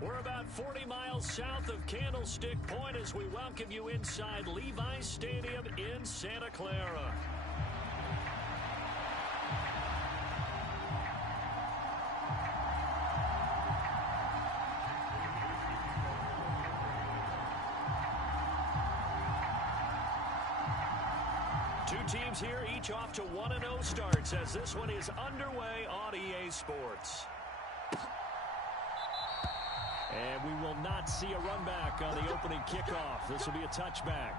We're about 40 miles south of Candlestick Point as we welcome you inside Levi's Stadium in Santa Clara. Two teams here, each off to 1-0 starts as this one is underway on EA Sports. And we will not see a run back on the opening kickoff. This will be a touchback.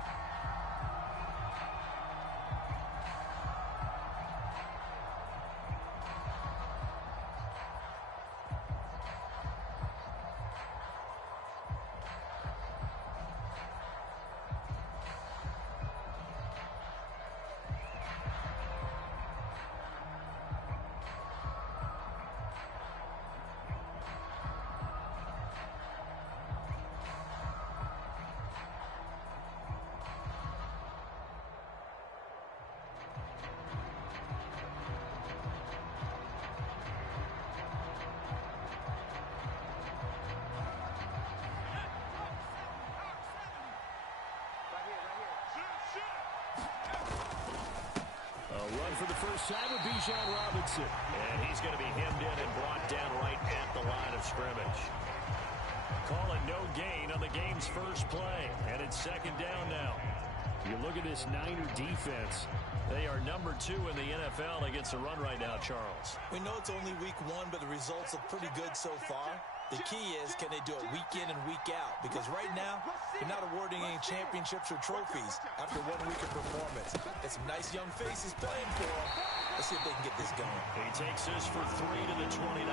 For the first time with Bijan Robinson. And he's going to be hemmed in and brought down right at the line of scrimmage. Call it no gain on the game's first play. And it's second down now. You look at this Niner defense. They are number 2 in the NFL against the run right now, Charles. We know it's only week 1, but the results look pretty good so far. The key is, can they do it week in and week out? Because right now, you're not awarding any championships or trophies after 1 week of performance. Got some nice young faces playing for them. Let's see if they can get this going. He takes this for 3 to the 29.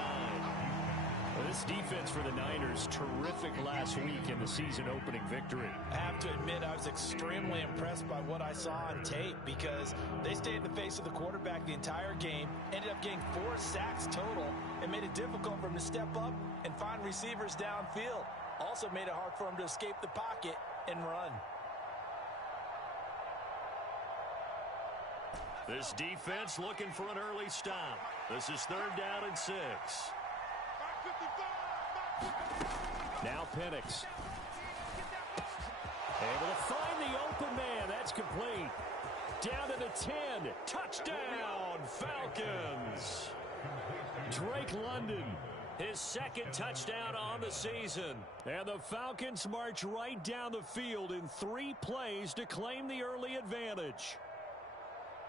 Well, this defense for the Niners, terrific last week in the season-opening victory. I have to admit, I was extremely impressed by what I saw on tape because they stayed in the face of the quarterback the entire game, ended up getting 4 sacks total, and made it difficult for him to step up and find receivers downfield. Also made it hard for him to escape the pocket and run. This defense looking for an early stop. This is 3rd down and 6. Now Penix. Able to find the open man. That's complete. Down to the 10. Touchdown, Falcons. Drake London, his 2nd touchdown on the season. And the Falcons march right down the field in 3 plays to claim the early advantage.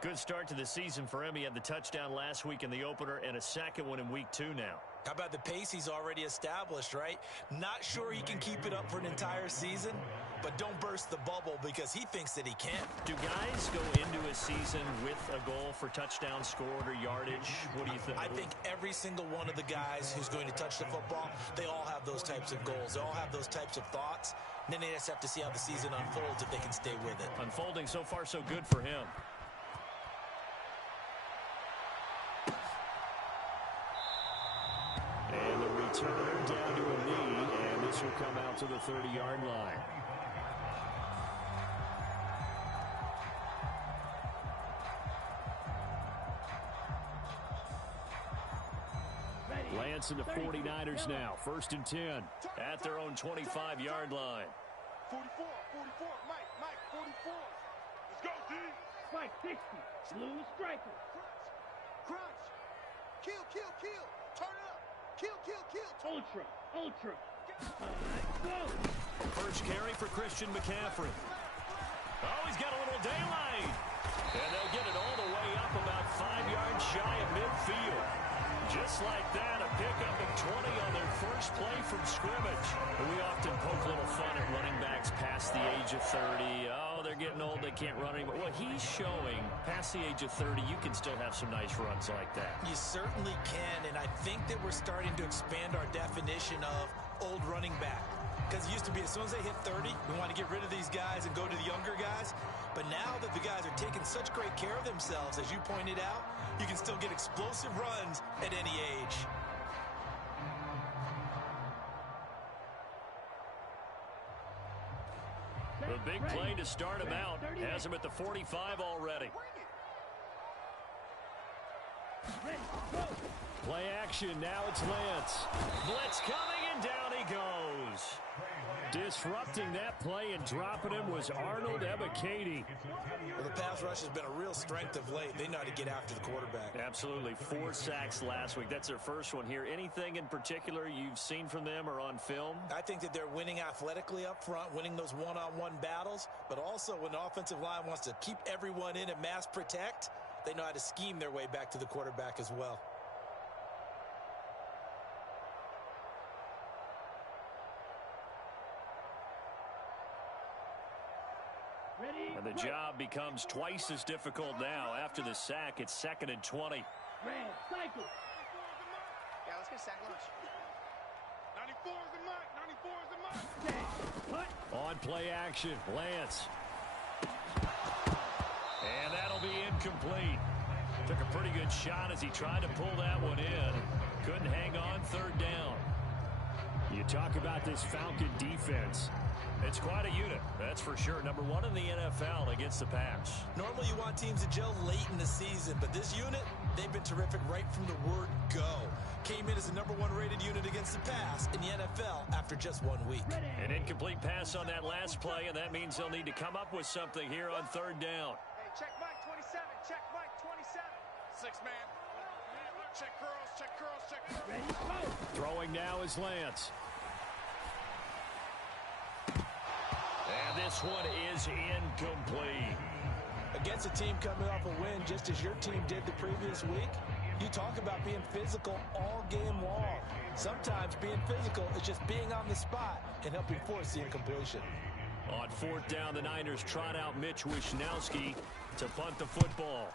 Good start to the season for him. He had the touchdown last week in the opener and a 2nd one in week 2 now. How about the pace he's already established, right? Not sure he can keep it up for an entire season, but don't burst the bubble because he thinks that he can. Do guys go into a season with a goal for touchdown scored or yardage? What do you think? I think every single one of the guys who's going to touch the football, they all have those types of goals. They all have those types of thoughts. And then they just have to see how the season unfolds if they can stay with it. Unfolding so far so good for him. And the return down to a knee, and this will come out to the 30-yard line. Lance and the 49ers now, 1st and 10 at their own 25-yard line. 44, Mike, 44. Let's go, D. Mike, 60, blue striker. Crunch. Kill. Turn up. Kill. Ultra. Go. First carry for Christian McCaffrey. Oh, he's got a little daylight. And they'll get it all the way up about 5 yards shy of midfield. Just like that, a pickup of 20 on their first play from scrimmage. We often poke a little fun at running backs past the age of 30. Oh, they're getting old, they can't run anymore. Well, he's showing past the age of 30, you can still have some nice runs like that. You certainly can, and I think that we're starting to expand our definition of old running back. Because it used to be as soon as they hit 30, we want to get rid of these guys and go to the younger guys. But now that the guys are taking such great care of themselves, as you pointed out, you can still get explosive runs at any age. The big play to start him out has him at the 45 already. Ready, go. Play action, now it's Lance. Blitz coming, and down he goes. Disrupting that play and dropping him was Arnold Ebiketie. Well, the pass rush has been a real strength of late. They know how to get after the quarterback. Absolutely. 4 sacks last week. That's their first one here. Anything in particular you've seen from them or on film? I think that they're winning athletically up front, winning those one-on-one battles, but also when the offensive line wants to keep everyone in and mass protect, they know how to scheme their way back to the quarterback as well. Ready, And the job becomes twice as difficult now. After the sack, it's 2nd and 20. Red, cycle. Yeah, let's get sack lunch. 94 is the mark. 94 is the mark. Cut. On play action, Lance. And that'll be incomplete. Took a pretty good shot as he tried to pull that one in. Couldn't hang on, 3rd down. You talk about this Falcon defense. It's quite a unit, that's for sure. Number 1 in the NFL against the pass. Normally you want teams to gel late in the season, but this unit, they've been terrific right from the word go. Came in as the number 1 rated unit against the pass in the NFL after just 1 week. An incomplete pass on that last play, and that means they'll need to come up with something here on 3rd down. Hey, check Mike 27. Check Mike 27. 6 man. Check curls. Check curls. Check curls. Ready, go. Throwing now is Lance. And this one is incomplete. Against a team coming off a win just as your team did the previous week, you talk about being physical all game long. Sometimes being physical is just being on the spot and helping force the incompletion. On 4th down, the Niners trot out Mitch Wishnowski to punt the football.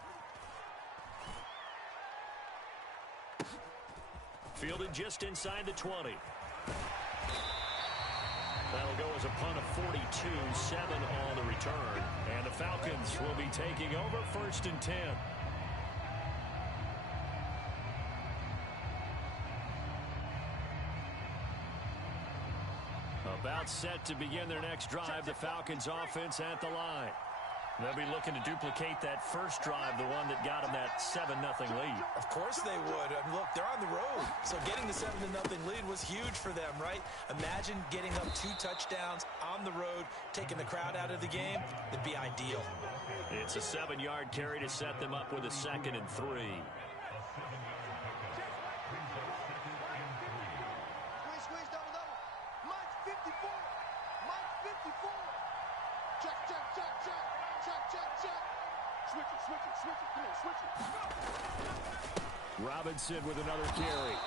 Fielded just inside the 20. That'll go as a punt of 42, 7 on the return. And the Falcons will be taking over 1st and 10. About set to begin their next drive, the Falcons offense at the line. They'll be looking to duplicate that first drive, the one that got them that 7-0 lead. Of course they would. I mean, look, they're on the road. So getting the 7-0 lead was huge for them, right? Imagine getting up 2 touchdowns on the road, taking the crowd out of the game. It'd be ideal. It's a 7-yard carry to set them up with a 2nd and 3. Squeeze, double, double. Mike 54. Mike 54. Check, check, check, check. Check, check, check. Switch it, switch it, switch it. Come on, switch it. Robinson with another carry.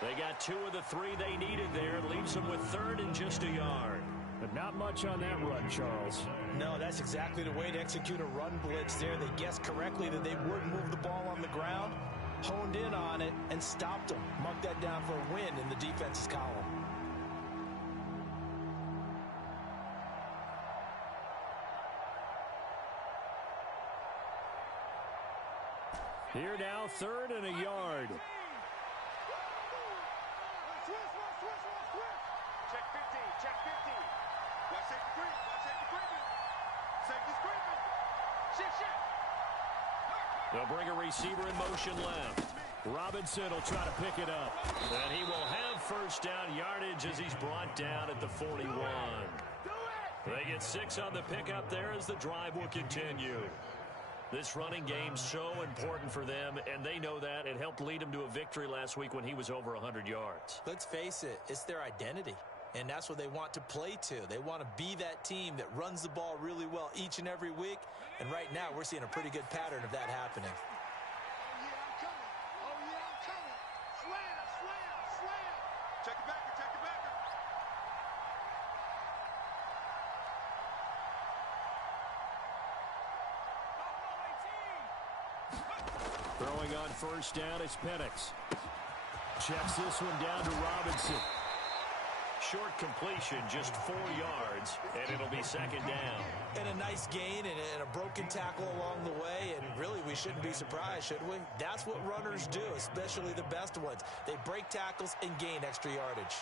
They got 2 of the 3 they needed there. Leaves them with 3rd and just a yard. But not much on that run, Charles. No, that's exactly the way to execute a run blitz there. They guessed correctly that they would move the ball on the ground, honed in on it, and stopped them. Marked that down for a win in the defense's column. Here now, 3rd and a yard. Check 15, check 15. Watch safety creep, watch safety creeping. Safety's creeping. Shift, shift. They'll bring a receiver in motion left. Robinson will try to pick it up. And he will have 1st down yardage as he's brought down at the 41. They get 6 on the pickup there as the drive will continue. This running game's so important for them, and they know that. It helped lead them to a victory last week when he was over 100 yards. Let's face it, it's their identity, and that's what they want to play to. They want to be that team that runs the ball really well each and every week, and right now we're seeing a pretty good pattern of that happening. Oh, yeah, I'm coming. Oh, yeah, I'm coming. Slam, slam, slam. Check it back, check it back. Throwing on 1st down is Penix. Checks this one down to Robinson. Short completion, just 4 yards, and it'll be 2nd down. And a nice gain and a broken tackle along the way, and really we shouldn't be surprised, should we? That's what runners do, especially the best ones. They break tackles and gain extra yardage.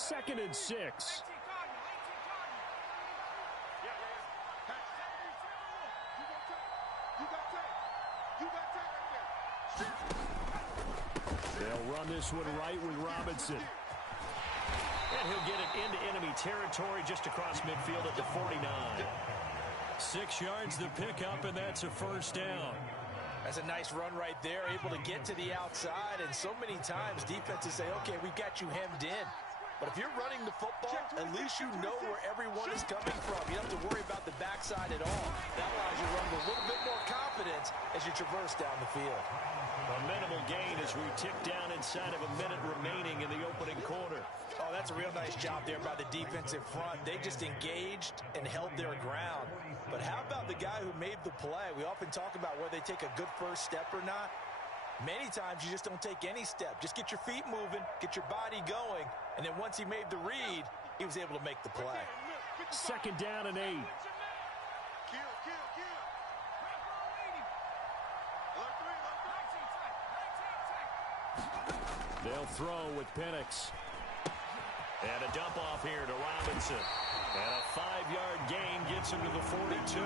2nd and 6. They'll run this one right with Robinson. And he'll get it into enemy territory just across midfield at the 49. 6 yards the pickup, and that's a first down. That's a nice run right there, able to get to the outside. And so many times defenses say, okay, we've got you hemmed in. But if you're running the football, at least you know where everyone is coming from. You don't have to worry about the backside at all. That allows you to run with a little bit more confidence as you traverse down the field. A minimal gain as we tick down inside of a minute remaining in the opening quarter. Oh, that's a real nice job there by the defensive front. They just engaged and held their ground. But how about the guy who made the play? We often talk about whether they take a good first step or not. Many times you just don't take any step. Just get your feet moving, get your body going, and then once he made the read, he was able to make the play. 2nd down and 8. They'll throw with Penix. And a dump off here to Robinson. And a 5-yard gain gets him to the 42.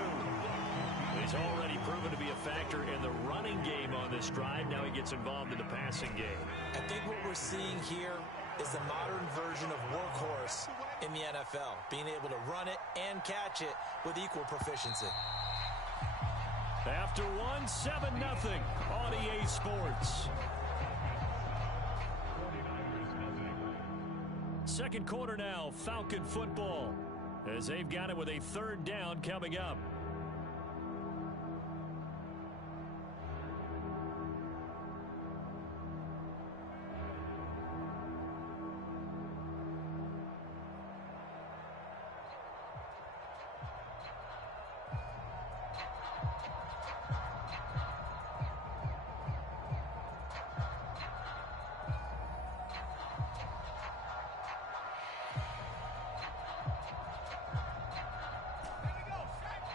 He's already proven to be a factor in the running game on this drive. Now he gets involved in the passing game. I think what we're seeing here is the modern version of workhorse in the NFL. Being able to run it and catch it with equal proficiency. After 7-0 on EA Sports. Second quarter now, Falcon football, as they've got it with a 3rd down coming up.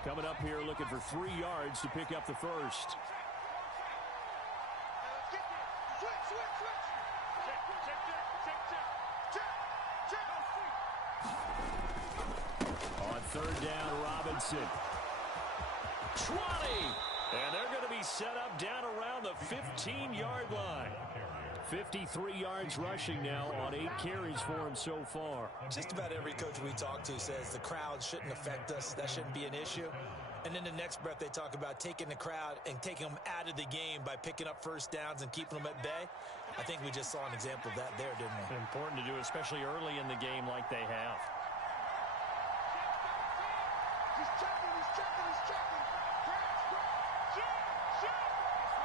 Coming up here looking for 3 yards to pick up the first. On 3rd down, Robinson. 20! And they're going to be set up down around the 15-yard line. 53 yards rushing now on 8 carries for him so far. Just about every coach we talk to says the crowd shouldn't affect us. That shouldn't be an issue. And in the next breath, they talk about taking the crowd and taking them out of the game by picking up first downs and keeping them at bay. I think we just saw an example of that there, didn't we? Important to do, especially early in the game like they have.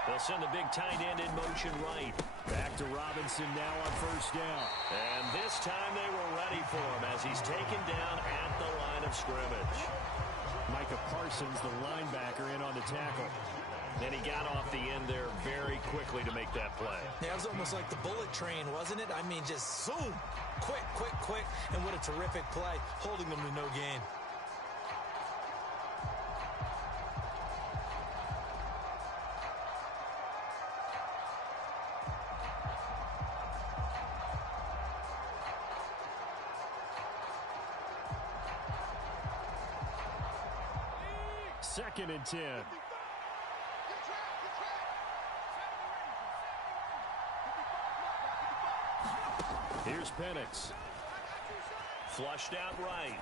They'll send the big tight end in motion right. Back to Robinson now on 1st down. And this time they were ready for him as he's taken down at the line of scrimmage. Micah Parsons, the linebacker, in on the tackle. Then he got off the end there very quickly to make that play. Yeah, it was almost like the bullet train, wasn't it? I mean, just zoom. Quick, quick, quick. And what a terrific play, holding them to no gain. Second and 10. Here's Penix. Flushed out right.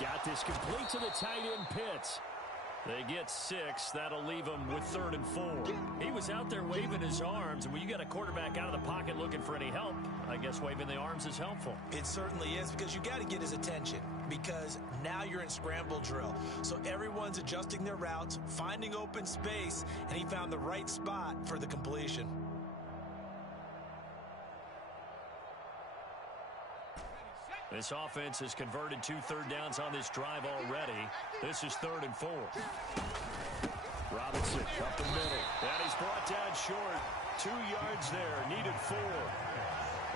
Got this complete to the tight end Pitts. They get 6. That'll leave him with 3rd and 4. He was out there waving his arms, and when you got a quarterback out of the pocket looking for any help, I guess waving the arms is helpful. It certainly is, because you got to get his attention, because now you're in scramble drill. So everyone's adjusting their routes, finding open space, and he found the right spot for the completion. This offense has converted 2 third downs on this drive already. This is 3rd and 4. Robinson up the middle. And he's brought down short. 2 yards there. Needed 4.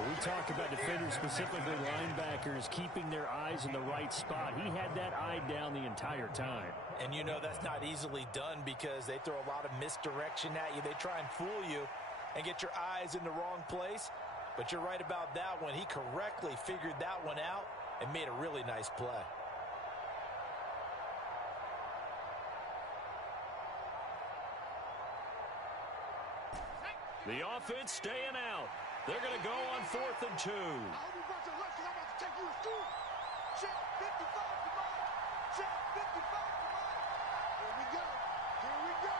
We talk about defenders, specifically linebackers, keeping their eyes in the right spot. He had that eye down the entire time. And you know that's not easily done, because they throw a lot of misdirection at you. They try and fool you and get your eyes in the wrong place. But you're right about that one. He correctly figured that one out and made a really nice play. The offense staying out. They're going to go on 4th and 2. I hope you brought your lunch because I'm about to take you to school. Check 55 for mine. Check 55 for mine. Here we go. Here we go.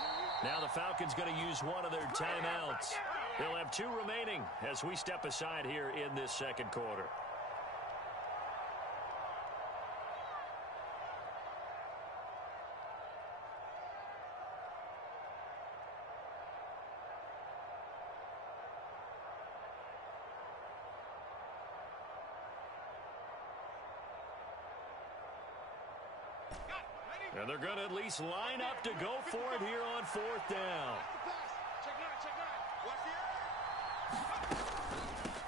Here we go. Now the Falcons going to use one of their timeouts. They'll have 2 remaining as we step aside here in this second quarter. And they're going to at least line up to go for it here on 4th down.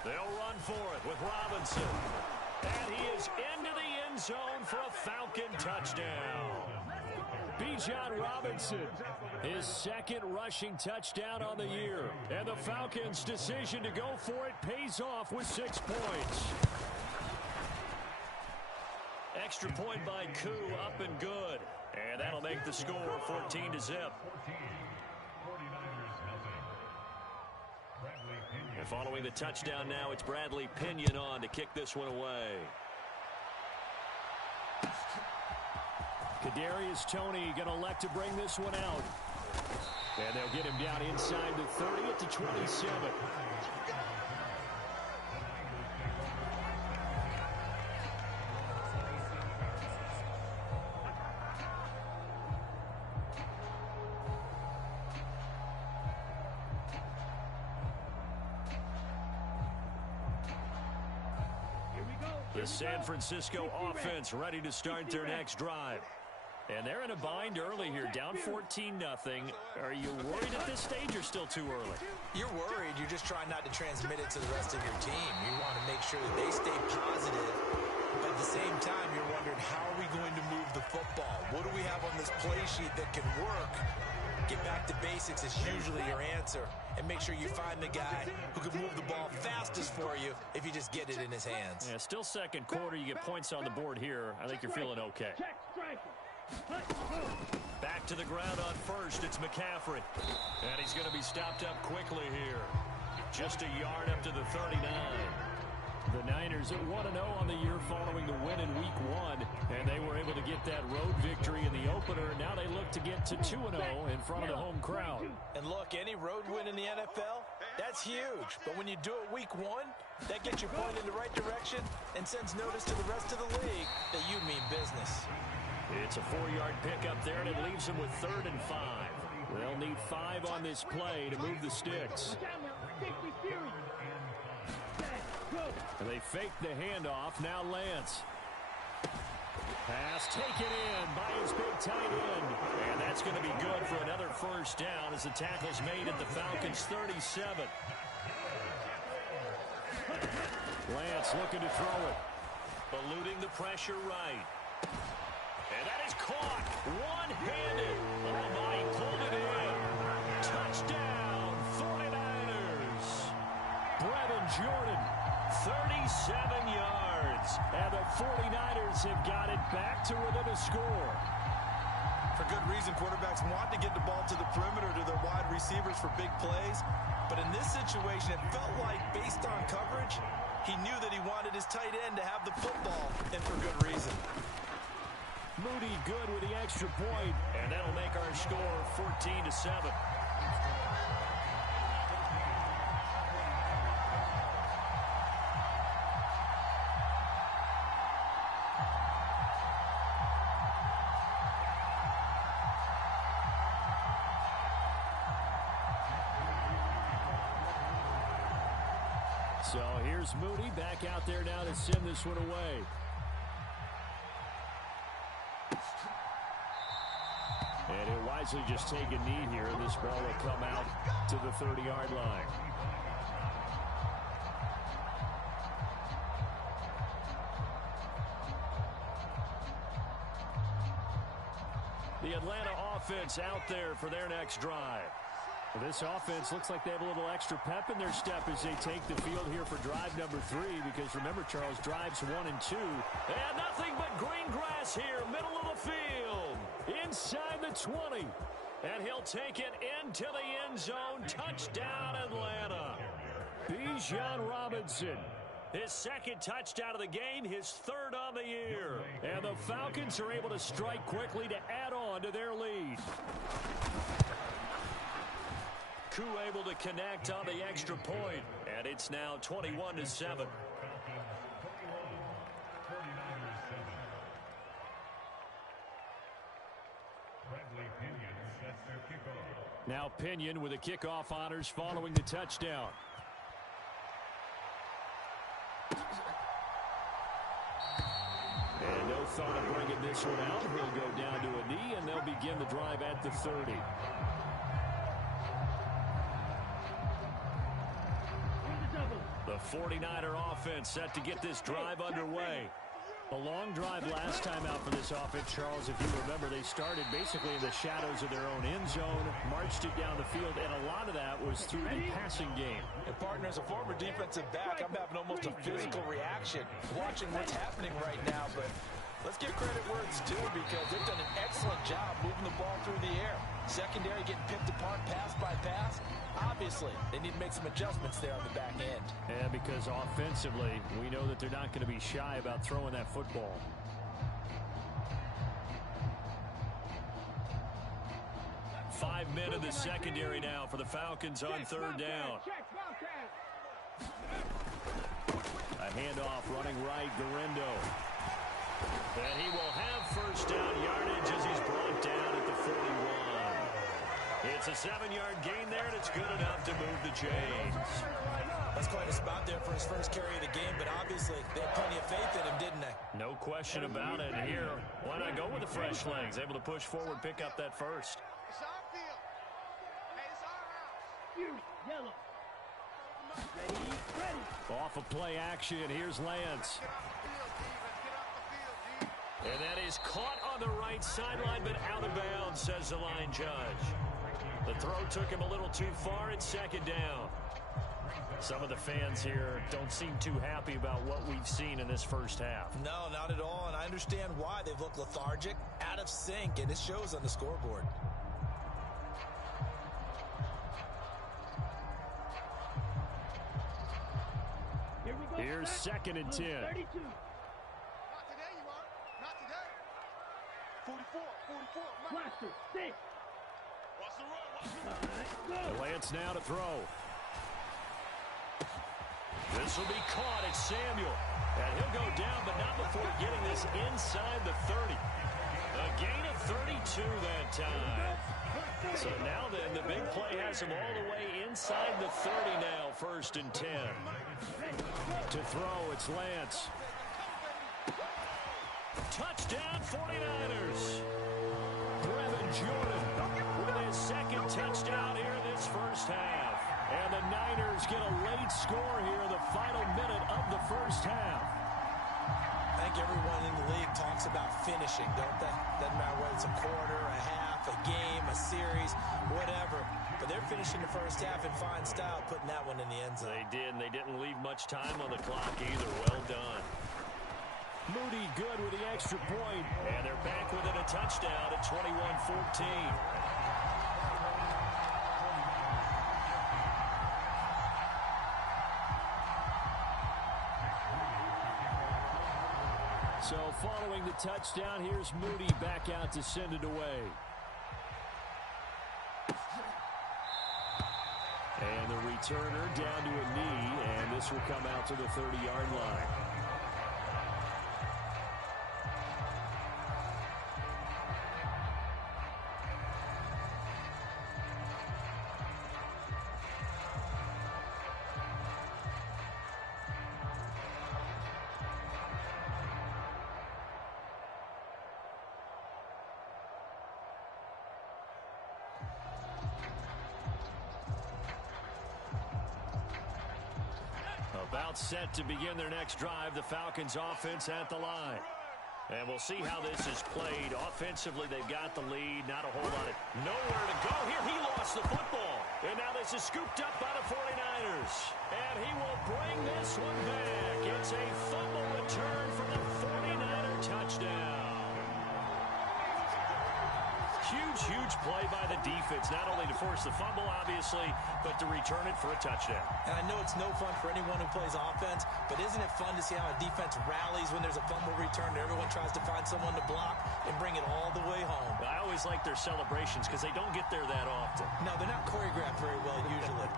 They'll run for it with Robinson. And he is into the end zone for a Falcon touchdown. Bijan Robinson, his 2nd rushing touchdown on the year. And the Falcons' decision to go for it pays off with 6 points. Extra point by Koo, up and good. And that'll make the score 14-0. And following the touchdown now, it's Bradley Pinion on to kick this one away. Kadarius Toney going to elect to bring this one out. And they'll get him down inside the 30 at the 27. The San Francisco offense ready to start their next drive. And they're in a bind early here, down 14-0. Are you worried at this stage or still too early? You're worried. You're just trying not to transmit it to the rest of your team. You want to make sure that they stay positive. But at the same time, you're wondering, how are we going to move the football? What do we have on this play sheet that can work? Get back to basics is usually your answer. And make sure you find the guy who can move the ball fastest for you if you just get it in his hands. Yeah, still second quarter. You get points on the board here. I think you're feeling okay. Back to the ground on first. It's McCaffrey. And he's going to be stopped up quickly here. Just a yard up to the 39. The Niners at 1-0 on the year following the win in Week 1. And they were able to get that road victory in the opener. Now they look to get to 2-0 in front of the home crowd. And look, any road win in the NFL, that's huge. But when you do it Week 1, that gets you pointed in the right direction and sends notice to the rest of the league that you mean business. It's a 4-yard pickup there, and it leaves them with 3rd and 5. They'll need 5 on this play to move the sticks. And they fake the handoff. Now Lance. Pass taken in by his big tight end. And that's going to be good for another first down as the tackle's made at the Falcons' 37. Lance looking to throw it. Eluding the pressure right. And that is caught. One-handed. Oh, my, he pulled it in. Touchdown, 49ers. Brevin Jordan, 37 yards. And the 49ers have got it back to within a score. For good reason, quarterbacks want to get the ball to the perimeter to their wide receivers for big plays. But in this situation, it felt like, based on coverage, he knew that he wanted his tight end to have the football, and for good reason. Moody good with the extra point, and that'll make our score 14-7. So here's Moody back out there now to send this one away. And he'll wisely just take a knee here. This ball will come out to the 30-yard line. The Atlanta offense out there for their next drive. Well, this offense looks like they have a little extra pep in their step as they take the field here for drive number 3, because remember, Charles, drives 1 and 2. And nothing but green grass here, middle of the field, inside the 20. And he'll take it into the end zone. Touchdown, Atlanta. Bijan Robinson, his second touchdown of the game, his third on the year. And the Falcons are able to strike quickly to add on to their lead. Koo able to connect on the extra point, and it's now 21-7. Now Pinion with the kickoff honors following the touchdown. And no thought of bringing this one out. He'll go down to a knee, and they'll begin the drive at the 30. The 49er offense set to get this drive underway. A long drive last time out for this offense, Charles. If you remember, they started basically in the shadows of their own end zone, marched it down the field, and a lot of that was through the passing game. And partner, as a former defensive back, I'm having almost a physical reaction watching what's happening right now. But let's give credit where it's due, because they've done an excellent job moving the ball through the air. Secondary getting picked apart pass by pass. Obviously, they need to make some adjustments there on the back end. And because offensively, we know that they're not going to be shy about throwing that football. Five men in the secondary now for the Falcons on third down. A handoff running right, Garindo. And he will have first down yardage as he's brought down at the 41. It's a 7-yard gain there, and it's good enough to move the chains. That's quite a spot there for his first carry of the game, but obviously they had plenty of faith in him, didn't they? No question about it. And here, why not go with the fresh legs? Able to push forward, pick up that first. It's our field. Hey, it's our house. You, yellow. Ready. Off of play action, here's Lance. Get off the field, D. Let's get off the field, D. And that is caught on the right sideline, but out of bounds, says the line judge. The throw took him a little too far. It's second down. Some of the fans here don't seem too happy about what we've seen in this first half. No, not at all, and I understand why. They've looked lethargic, out of sync, and it shows on the scoreboard. Here we go. Here's second and 10. 32. Not today, you are. Not today. 44, 44. Blaster, 6. Watch the run, watch the run. All right, go. Lance now to throw. This will be caught. It's Samuel. And he'll go down, but not before getting this inside the 30. A gain of 32 that time. So now then, the big play has him all the way inside the 30 now, first and 10. To throw, it's Lance. Touchdown, 49ers. Brevin Jordan with his second touchdown here in this first half. And the Niners get a late score here in the final minute of the first half. I think everyone in the league talks about finishing, don't they? Doesn't matter whether it's a quarter, a half, a game, a series, whatever. But they're finishing the first half in fine style, putting that one in the end zone. They did, and they didn't leave much time on the clock either. Well done. Moody good with the extra point, and they're back within a touchdown at 21-14. So following the touchdown, here's Moody back out to send it away. And the returner down to a knee, and this will come out to the 30-yard line. About set to begin their next drive, the Falcons offense at the line. And we'll see how this is played. Offensively, they've got the lead. Not a whole lot of nowhere to go here. He lost the football. And now this is scooped up by the 49ers. And he will bring this one back. It's a fumble return for the 49er touchdown. Huge play by the defense, not only to force the fumble, obviously, but to return it for a touchdown. And I know it's no fun for anyone who plays offense, but isn't it fun to see how a defense rallies when there's a fumble return? Everyone tries to find someone to block and bring it all the way home. Well, I always like their celebrations because they don't get there that often. No, they're not choreographed very well usually.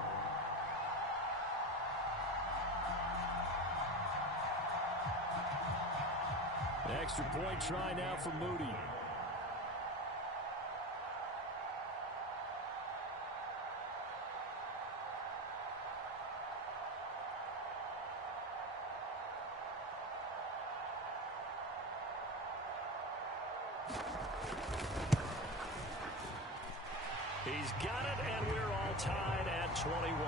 The extra point try now for Moody. He's got it, and we're all tied at 21.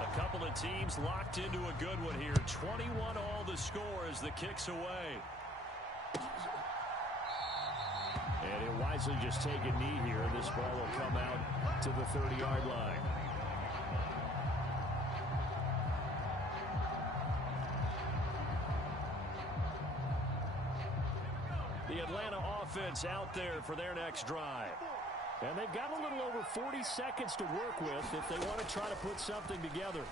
A couple of teams locked into a good one here. 21 all the score as the kick's away. And he'll wisely just take a knee here, and this ball will come out to the 30-yard line. The Atlanta offense out there for their next drive. And they've got a little over 40 seconds to work with if they want to try to put something together.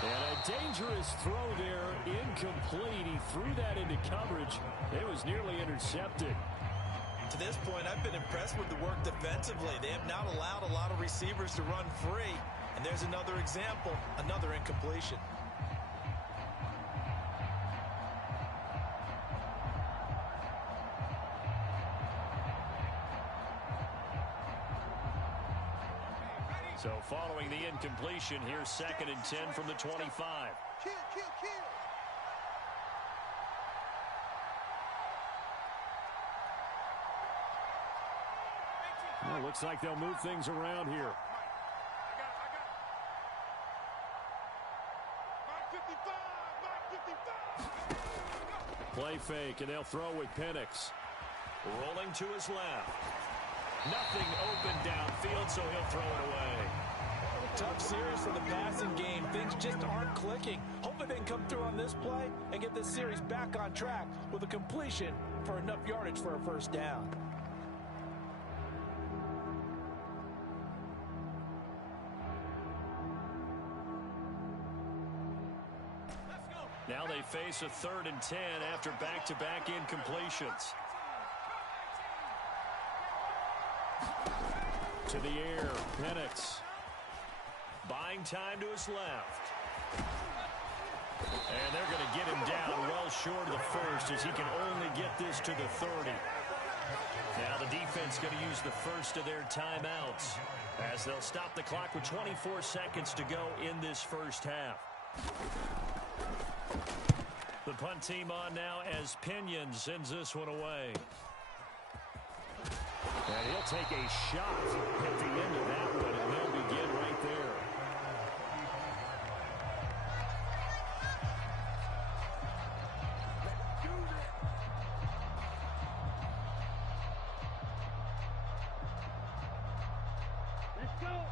And a dangerous throw there, incomplete. He threw that into coverage. It was nearly intercepted. To this point, I've been impressed with the work defensively. They have not allowed a lot of receivers to run free. And there's another example, another incompletion. So following the incompletion, here's 2nd and 10 from the 25. Kill. Well, looks like they'll move things around here. Play fake, and they'll throw with Penix. Rolling to his left. Nothing open downfield, so he'll throw it away. Tough series for the passing game. Things just aren't clicking. Hopefully they can come through on this play and get this series back on track with a completion for enough yardage for a first down. Now they face a 3rd and 10 after back-to-back incompletions. To the air, Penix. Buying time to his left. And they're going to get him down well short of the first as he can only get this to the 30. Now the defense going to use the first of their timeouts as they'll stop the clock with 24 seconds to go in this first half. The punt team on now as Pinion sends this one away. And he'll take a shot at the end of that one, and they'll begin right there.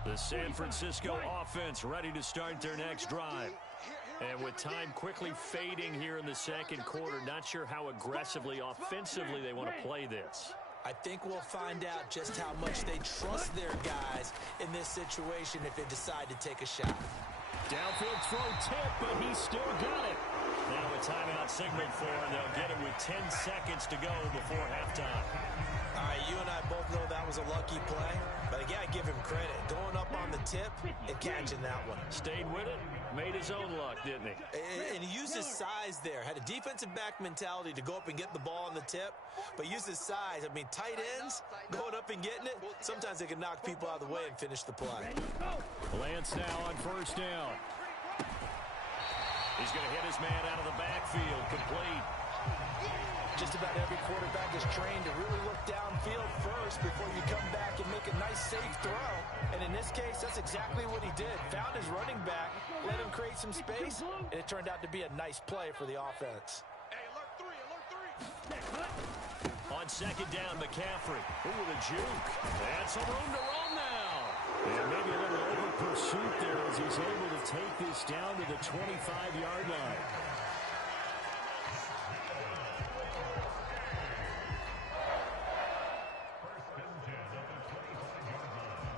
The San Francisco offense ready to start their next drive. And with time quickly fading here in the second quarter, not sure how aggressively, offensively they want to play this. I think we'll find out just how much they trust their guys in this situation if they decide to take a shot. Downfield throw tip, but he still got it. Now a timeout signaled for, and they'll get it with 10 seconds to go before halftime. All right, you and I both know that was a lucky play, but I got to give him credit. Going up on the tip and catching that one. Stayed with it, made his own luck, didn't he? And he used his size there. Had a defensive back mentality to go up and get the ball on the tip, but used his size. I mean, tight ends, going up and getting it, sometimes they can knock people out of the way and finish the play. Lance now on first down. He's going to hit his man out of the backfield, complete. Just about every quarterback is trained to really look downfield first before you come back and make a nice, safe throw. And in this case, that's exactly what he did. Found his running back, let him create some space, and it turned out to be a nice play for the offense. Hey, alert three. On second down, McCaffrey. Ooh, the juke. And some room to roam now. And maybe a little over pursuit there as he's able to take this down to the 25-yard line.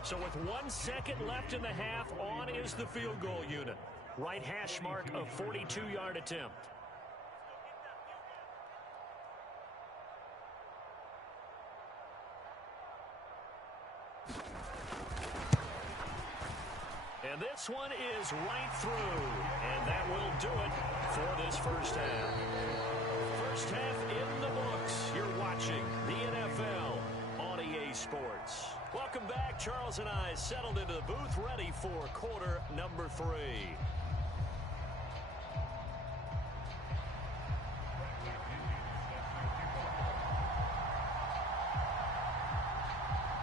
So with 1 second left in the half, on is the field goal unit. Right hash mark of 42-yard attempt. And this one is right through. And that will do it for this first half. First half in the books. You're watching the NFL on EA Sports. Welcome back. Charles and I settled into the booth, ready for quarter number 3.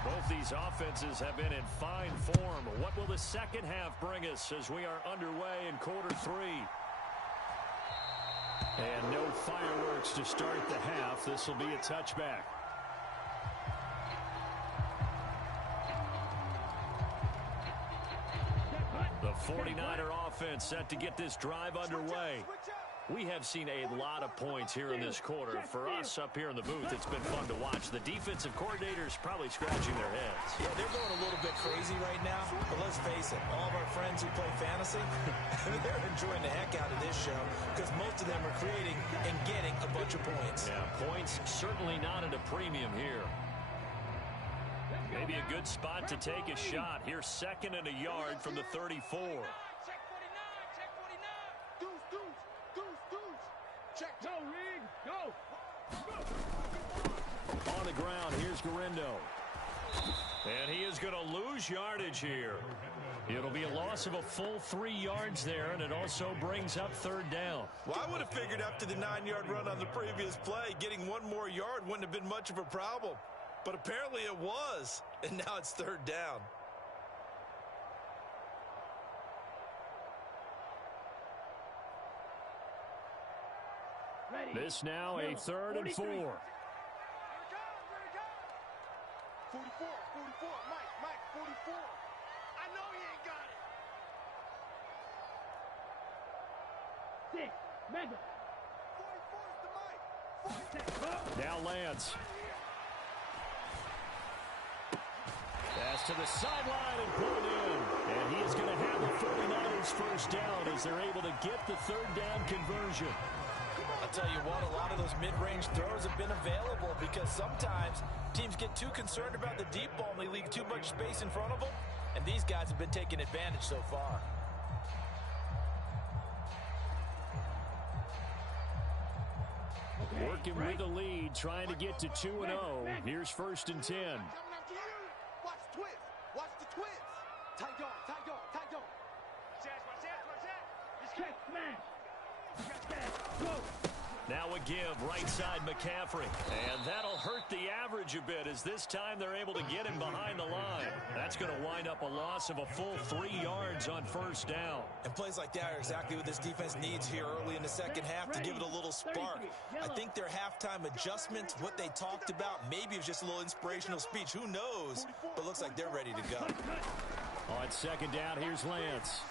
Both these offenses have been in fine form. What will the second half bring us as we are underway in quarter 3? And no fireworks to start the half. This will be a touchback. The 49er offense set to get this drive underway. We have seen a lot of points here in this quarter. For us up here in the booth, it's been fun to watch. The defensive coordinators probably scratching their heads. Yeah, they're going a little bit crazy right now. But let's face it, all of our friends who play fantasy, they're enjoying the heck out of this show because most of them are creating and getting a bunch of points. Yeah, points certainly not at a premium here. Maybe a good spot to take a shot. Here's second and a yard from the 34. Check 49. Check. Go, Reed. Go. On the ground, here's Garindo. And he is going to lose yardage here. It'll be a loss of a full 3 yards there, and it also brings up third down. Well, I would have figured after the 9-yard run on the previous play, getting 1 more yard wouldn't have been much of a problem. But apparently it was, and now it's third down. Ready. This now a 3rd and 4. 44, Mike, 44. I know he ain't got it. 6. Mega. 44 is the Mike. Now Lance. Pass to the sideline and put it in. And he is going to have the 49ers first down as they're able to get the third down conversion. I'll tell you what, a lot of those mid-range throws have been available because sometimes teams get too concerned about the deep ball and they leave too much space in front of them. And these guys have been taking advantage so far. Okay, Working right. with the lead, trying to get to 2-0. Here's 1st and 10. Coming after you. Watch the twist. Watch the twist. Tight guard. Check, smash. Go. Now a give, right side McCaffrey. And that'll hurt the average a bit as this time they're able to get him behind the line. That's going to wind up a loss of a full 3 yards on first down. And plays like that are exactly what this defense needs here early in the second half to give it a little spark. I think their halftime adjustment, what they talked about, maybe it was just a little inspirational speech. Who knows? But looks like they're ready to go. On second down, here's Lance.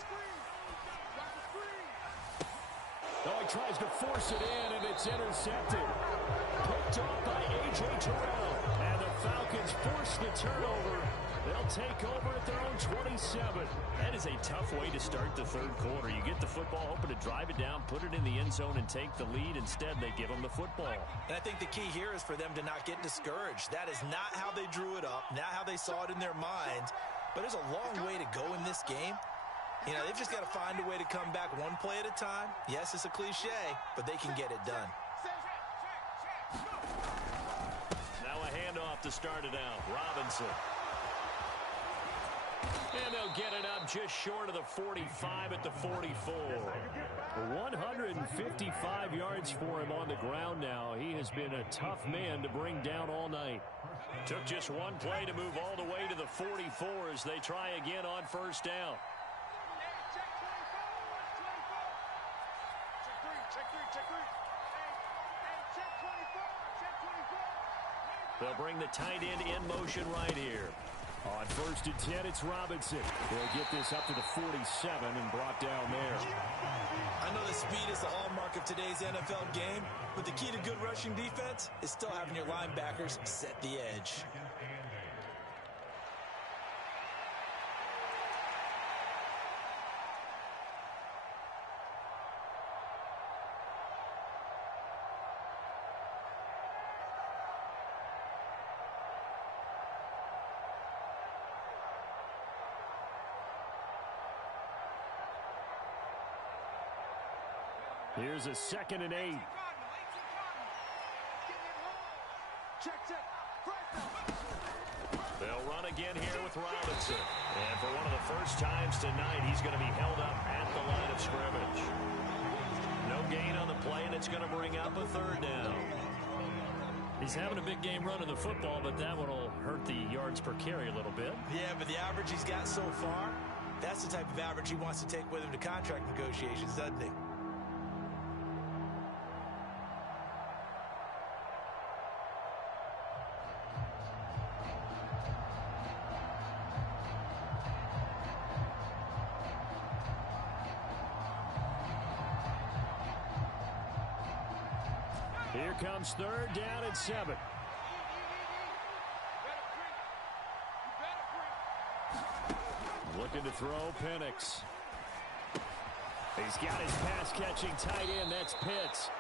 Oh, he tries to force it in, and it's intercepted. Picked off by A.J. Terrell. And the Falcons force the turnover. They'll take over at their own 27. That is a tough way to start the third quarter. You get the football, hoping to drive it down, put it in the end zone, and take the lead. Instead, they give them the football. And I think the key here is for them to not get discouraged. That is not how they drew it up, not how they saw it in their minds. But there's a long way to go in this game. You know, they've just got to find a way to come back one play at a time. Yes, it's a cliche, but they can get it done. Now a handoff to start it out. Robinson. And they'll get it up just short of the 45 at the 44. 155 yards for him on the ground now. He has been a tough man to bring down all night. Took just one play to move all the way to the 44 as they try again on first down. They'll bring the tight end in motion right here. On first and 10, it's Robinson. They'll get this up to the 47 and brought down there. I know the speed is the hallmark of today's NFL game, but the key to good rushing defense is still having your linebackers set the edge. Here's a 2nd and 8. They'll run again here with Robinson. And for one of the first times tonight, he's going to be held up at the line of scrimmage. No gain on the play, and it's going to bring up a 3rd down. He's having a big game running the football, but that one will hurt the yards per carry a little bit. Yeah, but the average he's got so far, that's the type of average he wants to take with him to contract negotiations, doesn't he? Here comes 3rd down and 7. Looking to throw, Penix. He's got his pass-catching tight end. That's Pitts.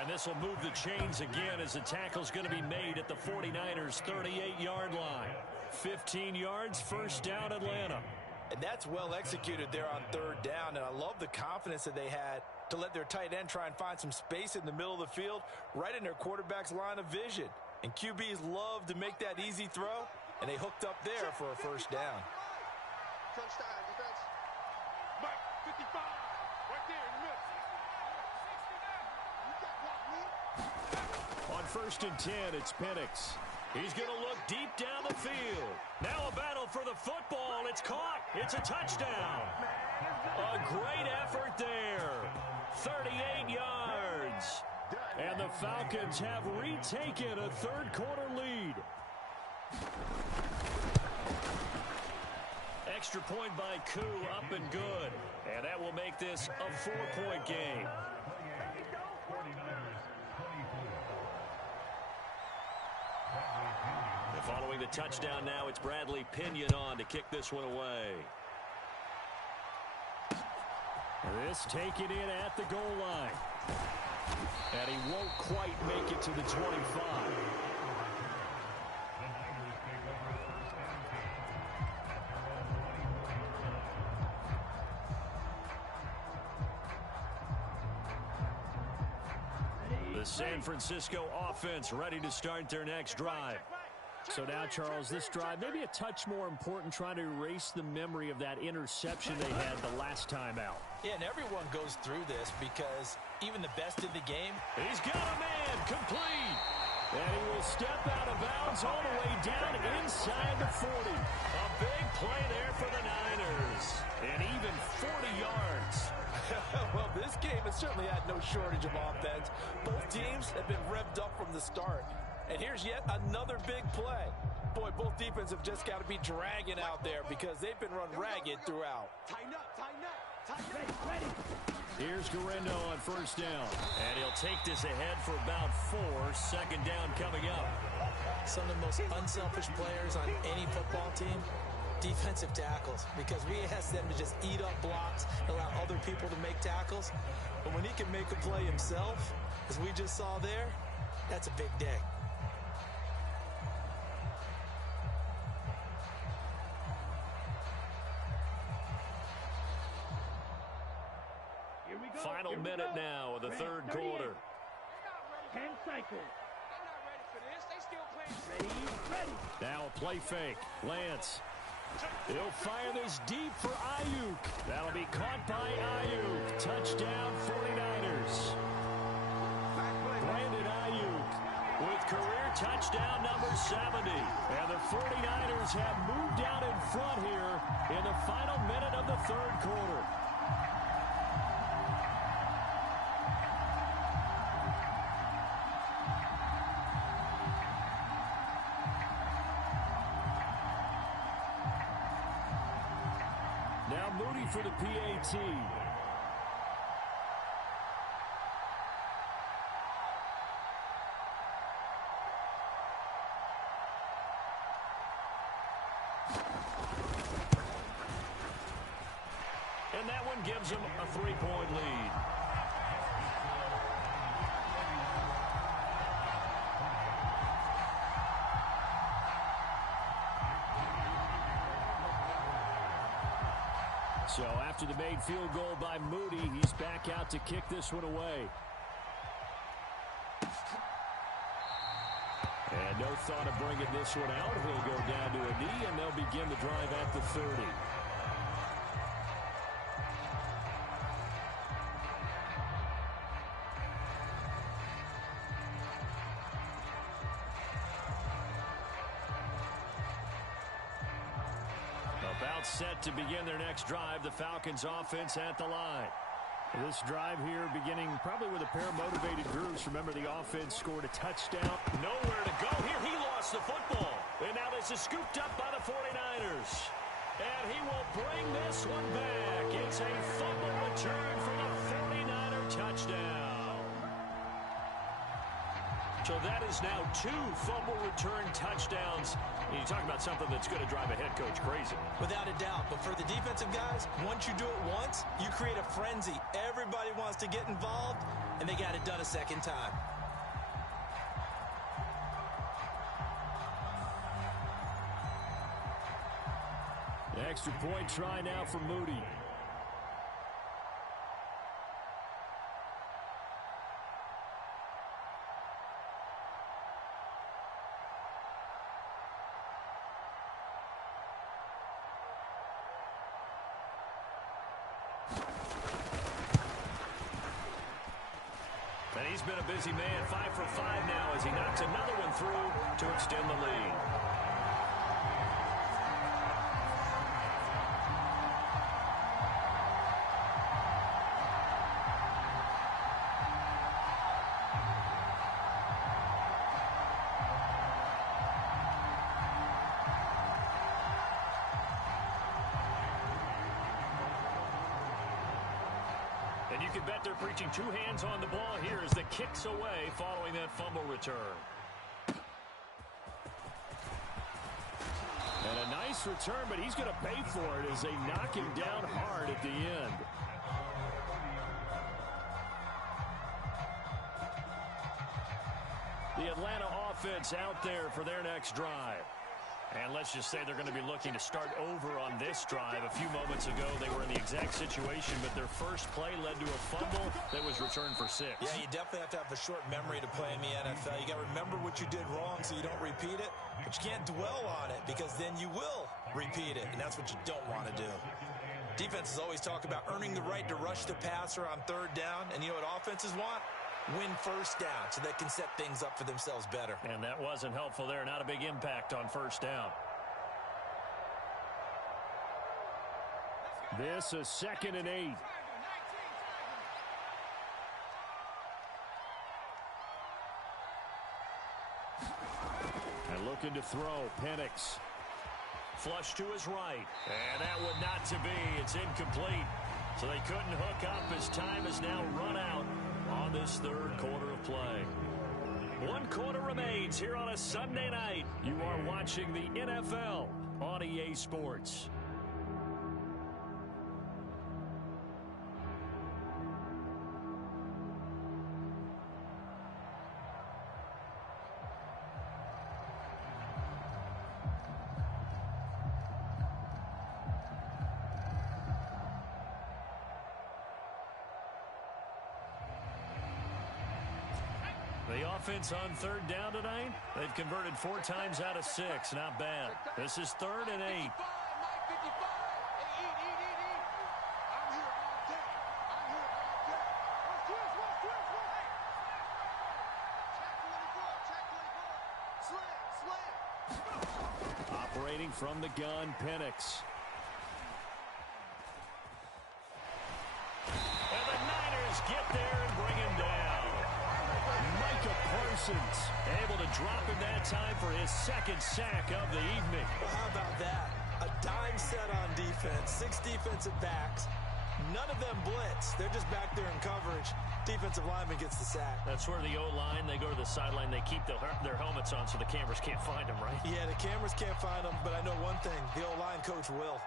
And this will move the chains again as the tackle's going to be made at the 49ers' 38-yard line. 15 yards, 1st down, Atlanta. And that's well executed there on 3rd down, and I love the confidence that they had to let their tight end try and find some space in the middle of the field, right in their quarterback's line of vision. And QBs love to make that easy throw, and they hooked up there for a 1st down. Touchdown, defense. Mike, 55, right there in the middle. You got blocked me. On 1st and 10, it's Penix. He's going to look deep down the field. Now a battle for the football. It's caught. It's a touchdown. A great effort there. 38 yards. And the Falcons have retaken a 3rd quarter lead. Extra point by Koo, up and good. And that will make this a 4-point game. Following the touchdown now, it's Bradley Pinion on to kick this one away. This taken in at the goal line. And he won't quite make it to the 25. The San Francisco offense ready to start their next drive. So now, Charles, this drive maybe a touch more important, trying to erase the memory of that interception they had the last time out. Yeah, and everyone goes through this because even the best in the game. He's got a man complete. And he will step out of bounds all the way down inside the 40. A big play there for the Niners. And even 40 yards. Well, this game has certainly had no shortage of offense. Both teams have been revved up from the start. And here's yet another big play. Boy, both defenses have just got to be dragging out there because they've been run ragged throughout. Tighten up, tighten up, tighten up. Ready. Here's Guerrero on 1st down. And he'll take this ahead for about 4. 2nd down coming up. Some of the most unselfish players on any football team, defensive tackles, because we ask them to just eat up blocks, allow other people to make tackles. But when he can make a play himself, as we just saw there, that's a big day. Final minute now of the 3rd quarter. 10 cycles. They're not ready for this. They still playing. Ready. Now a play fake. Lance. He'll fire this deep for Ayuk. That'll be caught by Ayuk. Touchdown 49ers. Brandon Ayuk with career touchdown number 70. And the 49ers have moved out in front here in the final minute of the third quarter. Now Moody for the PAT. And that one gives them a 3-point lead. So after the made field goal by Moody, he's back out to kick this one away. And no thought of bringing this one out. He'll go down to a knee, and they'll begin the drive at the 30. About set to begin their next drive, the Falcons offense at the line. This drive here beginning probably with a pair of motivated groups. Remember, the offense scored a touchdown. Nowhere to go here. He lost the football. And now this is scooped up by the 49ers. And he will bring this one back. It's a fumble return for the 49er touchdown. So that is now 2 fumble return touchdowns. And you talk about something that's going to drive a head coach crazy. Without a doubt. But for the defensive guys, once you do it once, you create a frenzy. Everybody wants to get involved, and they got it done a second time. The extra point try now for Moody. And he's been a busy man, 5 for 5 now as he knocks another one through to extend the lead. And you can bet they're preaching 2 hands on the ball here as the kick's away following that fumble return. And a nice return, but he's going to pay for it as they knock him down hard at the end. The Atlanta offense out there for their next drive. And let's just say they're going to be looking to start over on this drive. A few moments ago, they were in the exact situation, but their first play led to a fumble that was returned for 6. Yeah, you definitely have to have a short memory to play in the NFL. You got to remember what you did wrong so you don't repeat it, but you can't dwell on it because then you will repeat it, and that's what you don't want to do. Defenses always talk about earning the right to rush the passer on 3rd down, and you know what offenses want? Win 1st down so they can set things up for themselves better. And that wasn't helpful there. Not a big impact on 1st down. This is 2nd and 8. And looking to throw, Penix. Flush to his right. And that would not to be. It's incomplete. So they couldn't hook up as time is now run out on this 3rd quarter of play. 1 quarter remains here on a Sunday night. You are watching the NFL on EA Sports. The offense on 3rd down tonight, they've converted 4 times out of 6. Not bad. This is 3rd and 8. Operating from the gun, Penix. And the Niners get there and bring him down. Micah Parsons able to drop him that time for his second sack of the evening. Well, how about that? A dime set on defense, 6 defensive backs. None of them blitz. They're just back there in coverage. Defensive lineman gets the sack. That's where the O-line, they go to the sideline, they keep their helmets on so the cameras can't find them, right? Yeah, the cameras can't find them, but I know one thing. The O-line coach will.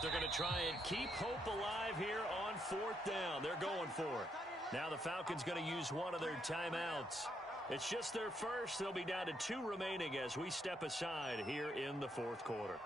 They're going to try and keep hope alive here on 4th down. They're going for it. Now the Falcons going to use one of their timeouts. It's just their first. They'll be down to 2 remaining as we step aside here in the 4th quarter.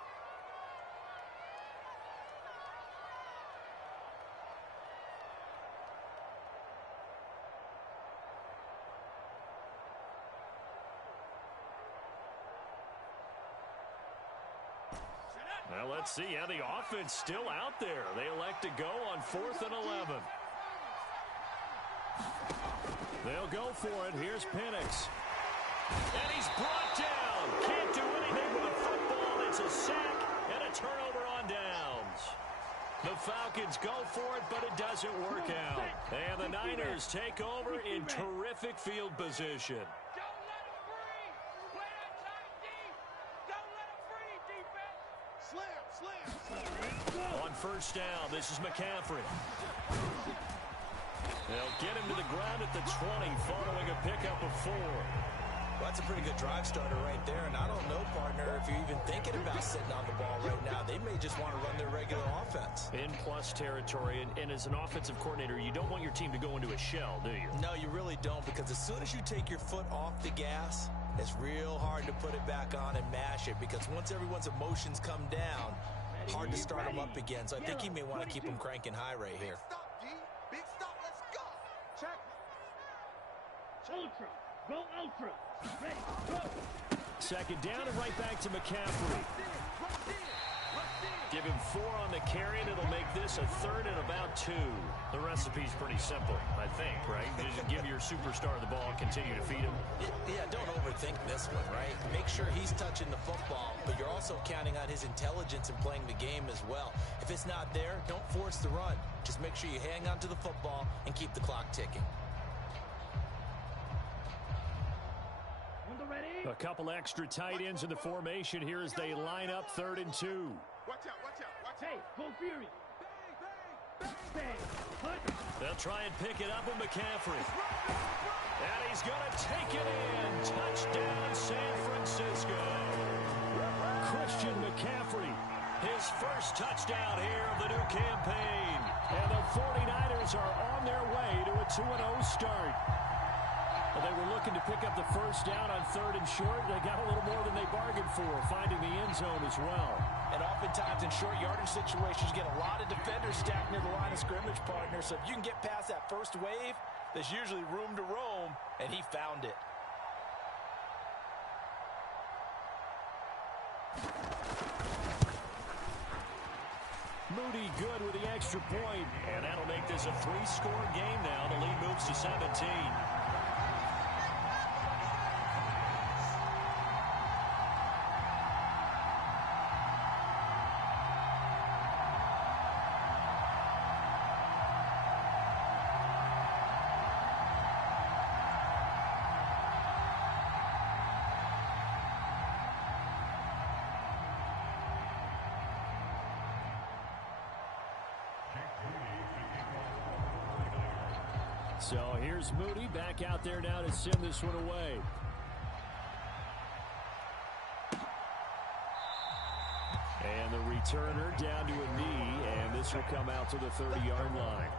Well, let's see. Yeah, the offense still out there. They elect to go on 4th and 11. They'll go for it. Here's Penix. And he's brought down. Can't do anything with the football. It's a sack and a turnover on downs. The Falcons go for it, but it doesn't work out. And the Niners take over in terrific field position. On 1st down, this is McCaffrey. They'll get him to the ground at the 20 following a pickup of 4. Well, that's a pretty good drive starter right there, and I don't know, partner, if you're even thinking about sitting on the ball right now. They may just want to run their regular offense. In plus territory, and as an offensive coordinator, you don't want your team to go into a shell, do you? No, you really don't, because as soon as you take your foot off the gas, it's real hard to put it back on and mash it, because once everyone's emotions come down, hard to start them up again. So I think he may want to keep them cranking high right here. Big stop, let's go. Check. Ultra. Go ultra. Ready, go. 2nd down and right back to McCaffrey. Give him 4 on the carry, and it'll make this a 3rd and about 2. The recipe's pretty simple, I think, right? Just give your superstar the ball and continue to feed him. Yeah, don't overthink this one, right? Make sure he's touching the football, but you're also counting on his intelligence in playing the game as well. If it's not there, don't force the run. Just make sure you hang on to the football and keep the clock ticking. A couple extra tight ends in the formation here as they line up 3rd and 2. Watch out, watch out, watch out. Hey, go Fury. Bang, bang. They'll try and pick it up with McCaffrey. And he's going to take it in. Touchdown, San Francisco. Christian McCaffrey, his first touchdown here of the new campaign. And the 49ers are on their way to a 2-0 start. Well, they were looking to pick up the 1st down on 3rd and short. They got a little more than they bargained for, finding the end zone as well. And oftentimes in short yardage situations, you get a lot of defenders stacked near the line of scrimmage, partner. So if you can get past that first wave, there's usually room to roam, and he found it. Moody good with the extra point, and that'll make this a 3-score game now. The lead moves to 17. So here's Moody back out there now to send this one away. And the returner down to a knee, and this will come out to the 30-yard line.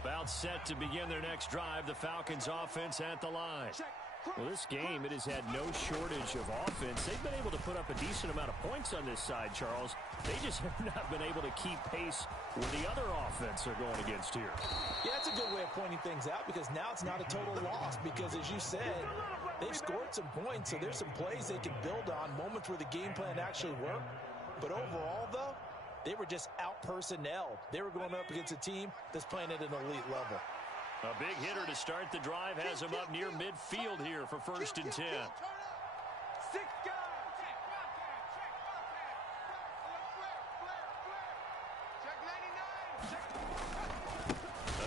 About set to begin their next drive. The Falcons offense at the line. Check. Well, this game, it has had no shortage of offense. They've been able to put up a decent amount of points on this side, Charles. They just have not been able to keep pace with the other offense they're going against here. Yeah, that's a good way of pointing things out because now it's not a total loss because, as you said, they've scored some points, so there's some plays they can build on, moments where the game plan actually worked. But overall, though, they were just out-personnelled. They were going up against a team that's playing at an elite level. A big hitter to start the drive has him up near midfield here for 1st and 10. 6 guys.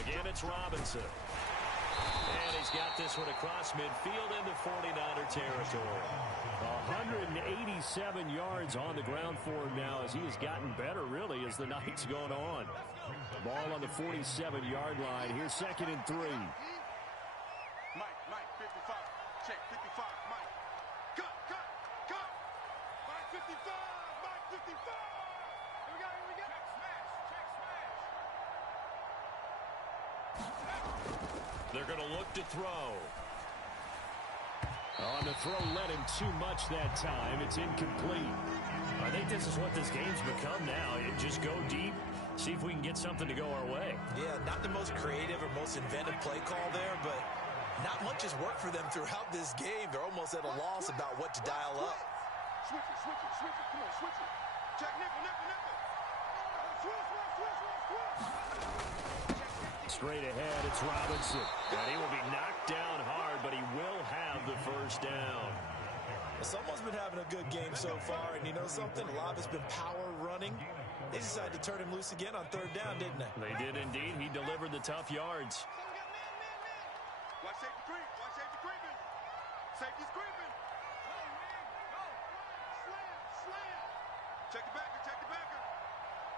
Again, it's Robinson. And he's got this one across midfield into 49er territory. 187 yards on the ground for him now as he has gotten better, really, as the night's gone on. Ball on the 47-yard line. Here's 2nd and 3. Mike, 55. Check, 55. Mike. Cut. Mike, 55. Mike, 55. Here we go. Check smash. They're going to look to throw. On the throw, led him too much that time. It's incomplete. I think this is what this game's become now. You just go deep, see if we can get something to go our way. Yeah, not the most creative or most inventive play call there, but not much has worked for them throughout this game. They're almost at a loss about what to dial up. Switch it. Come on, switch it. Check nickel. Switch. Straight ahead, it's Robinson. And he will be knocked down hard, but he will have the 1st down. Someone's been having a good game so far, and you know something? A lot of it's been power running. They decided to turn him loose again on 3rd down, didn't they? They did indeed. He delivered the tough yards. Watch safety creeping. Safety's creeping. Slam. Check the backer.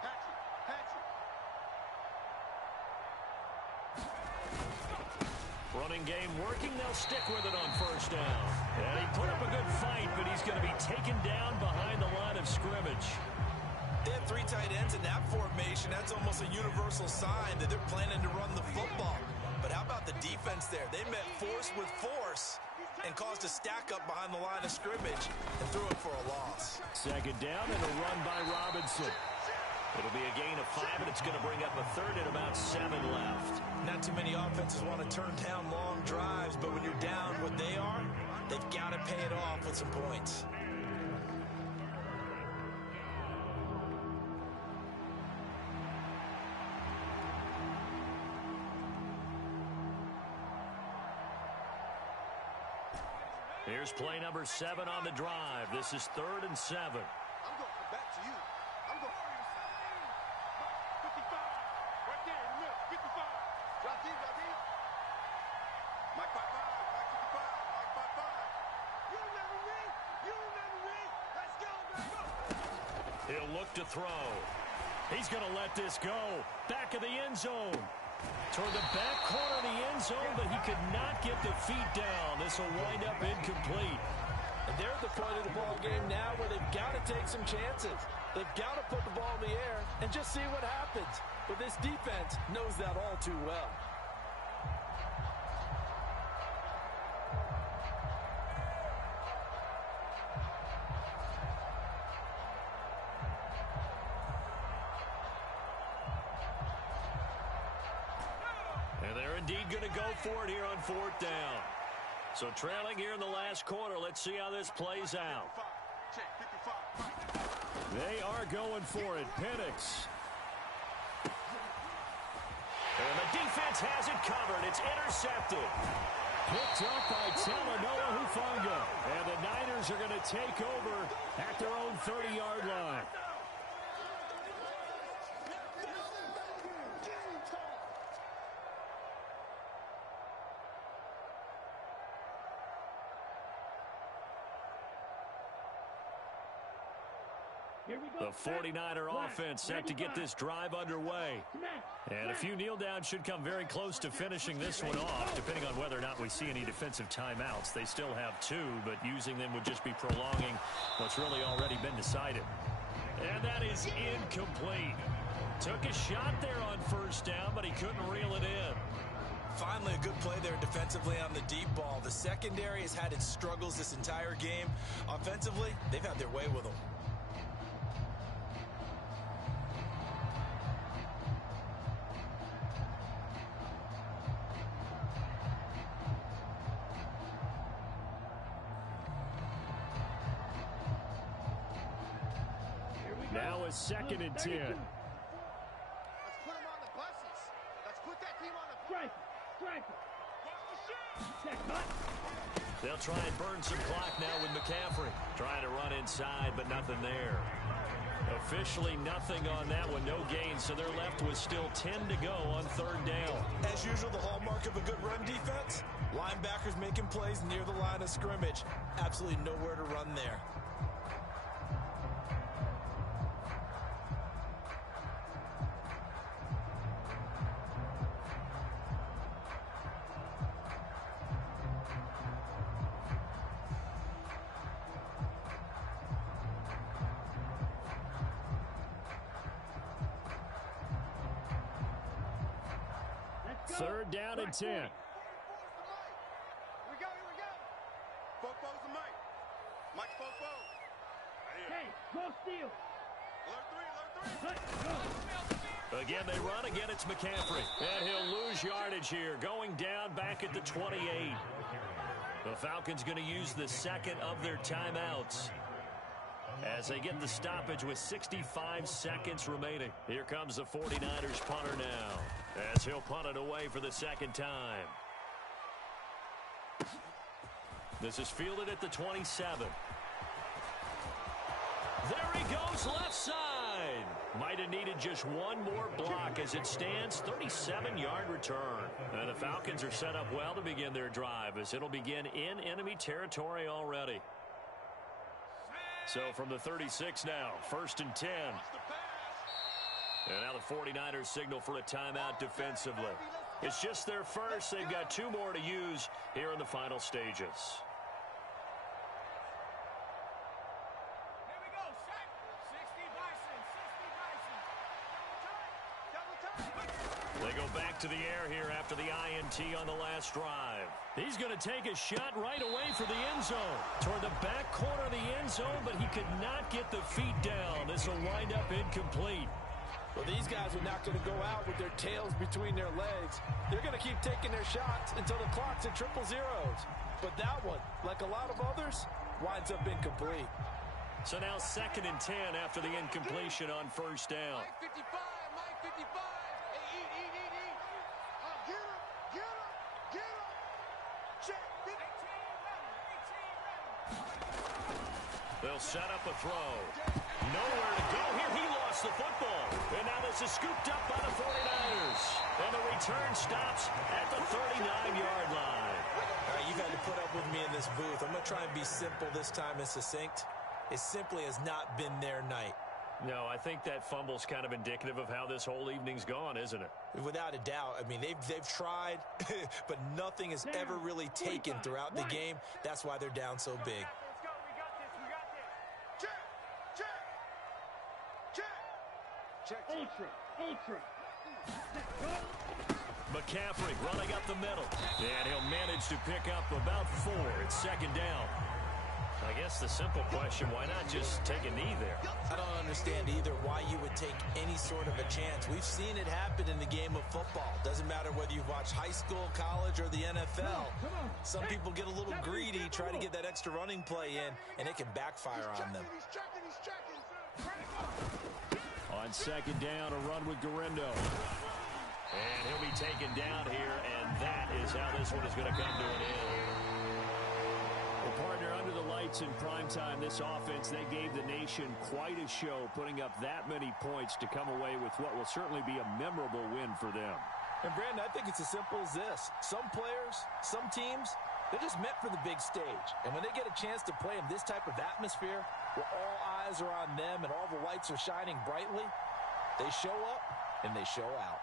Hatchet. Running game working. They'll stick with it on 1st down. And he put up a good fight, but he's going to be taken down behind the line of scrimmage. They have 3 tight ends in that formation. That's almost a universal sign that they're planning to run the football. But how about the defense there? They met force with force and caused a stack up behind the line of scrimmage and threw it for a loss. 2nd down and a run by Robinson. It'll be a gain of 5, and it's going to bring up a 3rd and about 7 left. Not too many offenses want to turn down long drives, but when you're down what they are, they've got to pay it off with some points. Here's play number 7 on the drive. This is 3rd and 7. I'm going to come back to you. I'm going 55. Right there in the middle. 55. Drop deep. Mike 55. Mike 55. Mike 55. You never read. Let's go, baby. He'll look to throw. He's going to let this go. Back of the end zone. Toward the back corner of the end zone, but he could not get the feet down. This will wind up incomplete. And they're at the point of the ball game now where they've got to take some chances. They've got to put the ball in the air and just see what happens. But this defense knows that all too well. And they're indeed going to go for it here on 4th down. So trailing here in the last quarter. Let's see how this plays out. Check 55. They are going for it. Penix. And the defense has it covered. It's intercepted. Picked up by Talanoa Hufanga. And the Niners are going to take over at their own 30-yard line. The 49er offense set to get this drive underway. And a few kneel downs should come very close to finishing this one off, depending on whether or not we see any defensive timeouts. They still have 2, but using them would just be prolonging what's really already been decided. And that is incomplete. Took a shot there on 1st down, but he couldn't reel it in. Finally, a good play there defensively on the deep ball. The secondary has had its struggles this entire game. Offensively, they've had their way with them. Now a 2nd and 10. Let's put them on the buses. Let's put that team on the They'll try and burn some clock now with McCaffrey. Trying to run inside, but nothing there. Officially nothing on that one. No gain, so they're left with still 10 to go on 3rd down. As usual, the hallmark of a good run defense, linebackers making plays near the line of scrimmage. Absolutely nowhere to run there. Third down and 10. Here we go. Fofo's the Mike. Mike's Fofo. Hey, go steal. Alert 3. Again, they run. Again, it's McCaffrey. And he'll lose yardage here. Going down back at the 28. The Falcons going to use the 2nd of their timeouts as they get the stoppage with 65 seconds remaining. Here comes the 49ers punter now, as he'll punt it away for the 2nd time. This is fielded at the 27. There he goes, left side. Might have needed just one more block. As it stands, 37-yard return. And the Falcons are set up well to begin their drive, as it'll begin in enemy territory already. So from the 36 now, 1st and 10. And now the 49ers signal for a timeout defensively. It's just their first. They've got 2 more to use here in the final stages. Here we go, set. 60 Bison. They go back to the air here after the INT on the last drive. He's going to take a shot right away for the end zone. Toward the back corner of the end zone, but he could not get the feet down. This will wind up incomplete. Well, these guys are not going to go out with their tails between their legs. They're going to keep taking their shots until the clock's at 000. But that one, like a lot of others, winds up incomplete. So now 2nd and 10 after the incompletion on 1st down. Mike 55. Hey, eat. Get him. Check. 18 ready. They'll set up a throw. Nowhere to go here. He lost the football. And now this is scooped up by the 49ers. And the return stops at the 39-yard line. All right, you've had to put up with me in this booth. I'm going to try and be simple this time and succinct. It simply has not been their night. No, I think that fumble's kind of indicative of how this whole evening's gone, isn't it? Without a doubt. I mean, they've tried, but nothing has ever really taken throughout the game. That's why they're down so big. Let's go. We got this. Check. Ultra. McCaffrey running up the middle. And he'll manage to pick up about 4. It's 2nd down. I guess the simple question, why not just take a knee there? I don't understand either why you would take any sort of a chance. We've seen it happen in the game of football. Doesn't matter whether you've watched high school, college, or the NFL. Some people get a little greedy, try to get that extra running play in, and it can backfire on them. He's checking. On 2nd down, a run with Garindo. And he'll be taken down here, and that is how this one is going to come to an end. Well, partner, under the lights in primetime, this offense, they gave the nation quite a show, putting up that many points to come away with what will certainly be a memorable win for them. And, Brandon, I think it's as simple as this. Some players, some teams, they're just meant for the big stage. And when they get a chance to play in this type of atmosphere, where all eyes are on them and all the lights are shining brightly, they show up and they show out.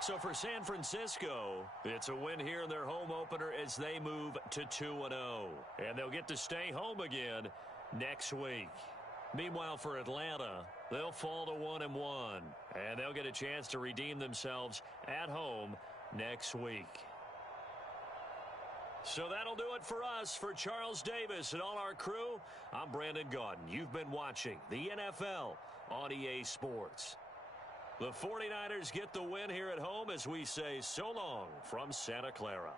So for San Francisco, it's a win here in their home opener as they move to 2-0. And they'll get to stay home again next week. Meanwhile, for Atlanta, they'll fall to 1-1, and they'll get a chance to redeem themselves at home next week. So that'll do it for us. For Charles Davis and all our crew, I'm Brandon Gaudin. You've been watching the NFL on EA Sports. The 49ers get the win here at home as we say so long from Santa Clara.